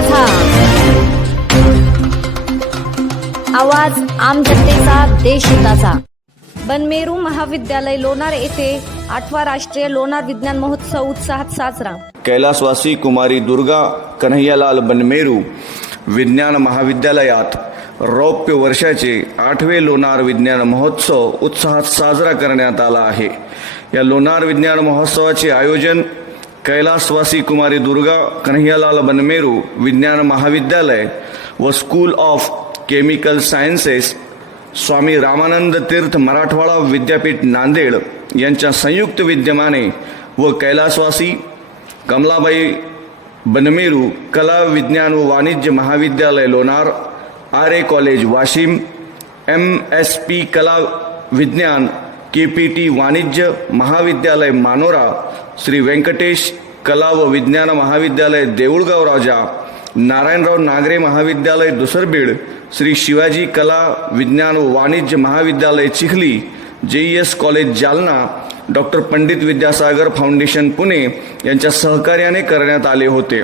माझा आवाज आम जनतेचा देश हिताचा. बनमेरू महाविद्यालय लोणार येथे आठवा राष्ट्रीय लोणार विज्ञान महोत्सव उत्साहात साजरा. कैलासवासी कुमारी दुर्गा कन्हैयालाल बनमेरू विज्ञान महाविद्यालयात रौप्य वर्षाचे आठवे लोणार विज्ञान महोत्सव उत्साहात साजरा करण्यात आला आहे. या लोणार विज्ञान महोत्सवाचे आयोजन कैलासवासी कुमारी दुर्गा कन्हैयालाल बनमेरू विज्ञान महाविद्यालय व school of chemical sciences Swami Ramanand Teerth Marathwada विद्यापीठ नांदेड यांच्या संयुक्त विद्यमाने व कैलासवासी कमलाबाई बनमेरू कला विज्ञान व वाणिज्य महाविद्यालय Lonar R A college Washim M S P कला विज्ञान के पी टी वाणिज्य महाविद्यालय मानोरा श्री व्यंकटेश कला व विज्ञान महाविद्यालय देऊळगाव राजा नारायणराव नागरे महाविद्यालय दुसरबीड श्री शिवाजी कला विज्ञान व वाणिज्य महाविद्यालय Chikhli JES college Jalna doctor Pandit Vidyasagar foundation Pune यांच्या सहकार्याने करण्यात आले होते.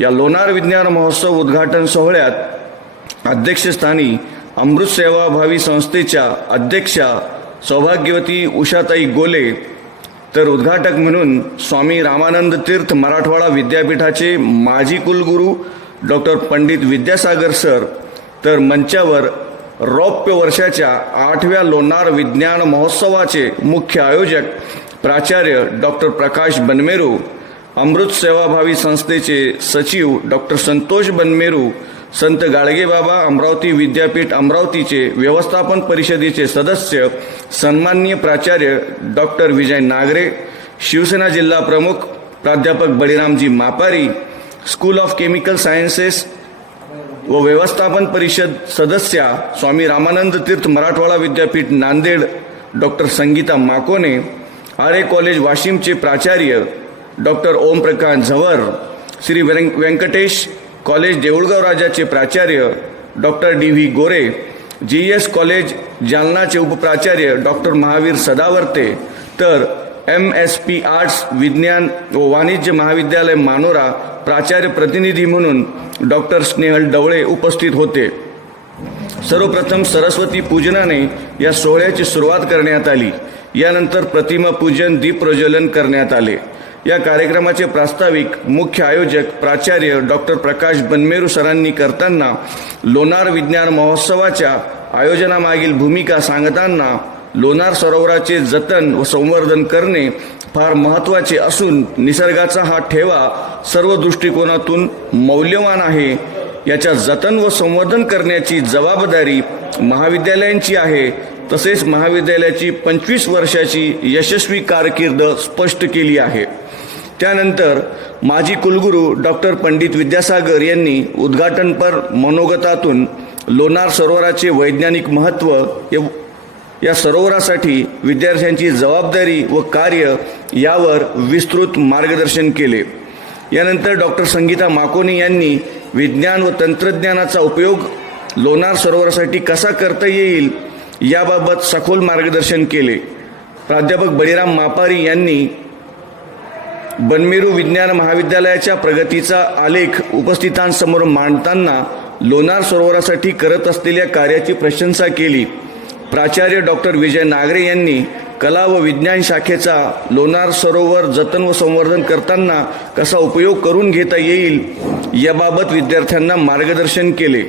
या लोणार विज्ञान महोत्सव उद्घाटन सोहळ्यात अध्यक्षस्थानी अमृत सेवाभावी संस्थेच्या अध्यक्षा सौभाग्यवती उषाताई गोले तर उद्घाटक म्हणून स्वामी रामानंद तीर्थ मराठवाडा विद्यापीठाचे माजी कुलगुरू डॉक्टर पंडित विद्यासागर सर तर मंचावर रौप्य वर्षाच्या आठव्या लोणार विज्ञान महोत्सवाचे मुख्य आयोजक प्राचार्य डॉक्टर प्रकाश बनमेरू अमृत सेवाभावी संस्थेचे सचिव डॉक्टर संतोष बनमेरू संत गाडगेबाबा अमरावती विद्यापीठ अमरावतीचे व्यवस्थापन परिषदेचे सदस्य सन्माननीय प्राचार्य डॉक्टर विजय नागरे शिवसेना जिल्हा प्रमुख प्राध्यापक Baliramji Mapari school of chemical sciences व व्यवस्थापन परिषद सदस्या स्वामी रामानंद तीर्थ मराठवाडा विद्यापीठ नांदेड डॉक्टर संगीता माकोने आरे कॉलेज वाशिमचे प्राचार्य डॉक्टर ओमप्रकाश झवर श्री व्यं- व्यंकटेश कॉलेज देऊळगाव राजाचे प्राचार्य doctor D V Gore G S college जालनाचे उपप्राचार्य डॉक्टर महावीर सदावर्ते तर एम एस पी आर्ट्स विज्ञान व वाणिज्य महाविद्यालय मानोरा प्राचार्य प्रतिनिधी म्हणून डॉक्टर स्नेहल डवळे उपस्थित होते. सर्वप्रथम सरस्वती पूजनाने या सोहळ्याची सुरुवात करण्यात आली. यानंतर प्रतिमा पूजन दीप प्रज्वलन करण्यात आले. या कार्यक्रमाचे प्रास्ताविक मुख्य आयोजक प्राचार्य डॉक्टर प्रकाश बनमेरू सरांनी करताना लोणार विज्ञान महोत्सवाच्या आयोजनामागील भूमिका सांगताना लोणार सरोवराचे जतन व संवर्धन करणे फार महत्त्वाचे असून निसर्गाचा हा ठेवा सर्व दृष्टिकोनातून मौल्यवान आहे. याच्या जतन व संवर्धन करण्याची जबाबदारी महाविद्यालयांची आहे. तसेच महाविद्यालयाची पंचवीस वर्षाची यशस्वी कारकीर्द स्पष्ट केली आहे. त्यानंतर माजी कुलगुरू डॉक्टर पंडित विद्यासागर यांनी उद्घाटनपर मनोगतातून लोणार सरोवराचे वैज्ञानिक महत्त्व एव- या सरोवरासाठी विद्यार्थ्यांची जबाबदारी व कार्य यावर विस्तृत मार्गदर्शन केले. यानंतर डॉक्टर संगीता माकोनी यांनी विज्ञान व तंत्रज्ञानाचा उपयोग लोणार सरोवरासाठी कसा करता येईल याबाबत सखोल मार्गदर्शन केले. प्राध्यापक बळीराम मापारी यांनी बनमेरू विज्ञान महाविद्यालयाच्या प्रगतीचा आलेख उपस्थितांसमोर मांडताना लोणार सरोवरासाठी करत असलेल्या कार्याची प्रशंसा केली. प्राचार्य डॉक्टर विजय नागरे यांनी कला व विज्ञान शाखेचा लोणार सरोवर जतन व संवर्धन करताना कसा उपयोग करून घेता येईल याबाबत विद्यार्थ्यांना मार्गदर्शन केले.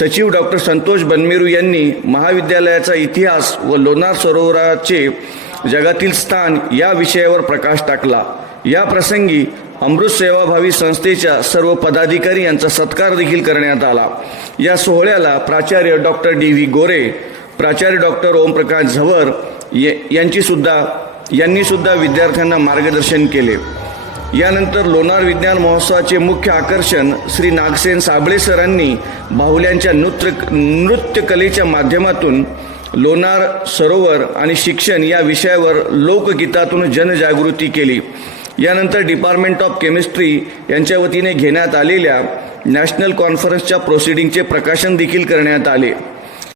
सचिव डॉक्टर संतोष बनमेरू यांनी महाविद्यालयाचा इतिहास व लोणार सरोवराचे जगातील स्थान या विषयावर प्रकाश टाकला. या प्रसंगी अमृत सेवाभावी संस्थेच्या सर्व पदाधिकारी यांचा सत्कार देखील करण्यात आला. या सोहळ्याला प्राचार्य डॉक्टर डी व्ही गोरे प्राचार्य डॉक्टर ओमप्रकाश झवर यांची सुद्धा यांनी सुद्धा विद्यार्थ्यांना मार्गदर्शन केले. यानंतर लोणार विज्ञान महोत्सवाचे मुख्य आकर्षण श्री नागसेन साबळे सरांनी बाहुल्यांच्या नृत्य नृत्यकलेच्या माध्यमातून लोणार सरोवर आणि शिक्षण या विषयावर लोकगीतातून जनजागृती केली. यानंतर डिपार्टमेंट ऑफ केमिस्ट्री यांच्या वतीने घेण्यात आलेल्या नॅशनल कॉन्फरन्सच्या प्रोसिडिंगचे प्रकाशन देखील करण्यात आले.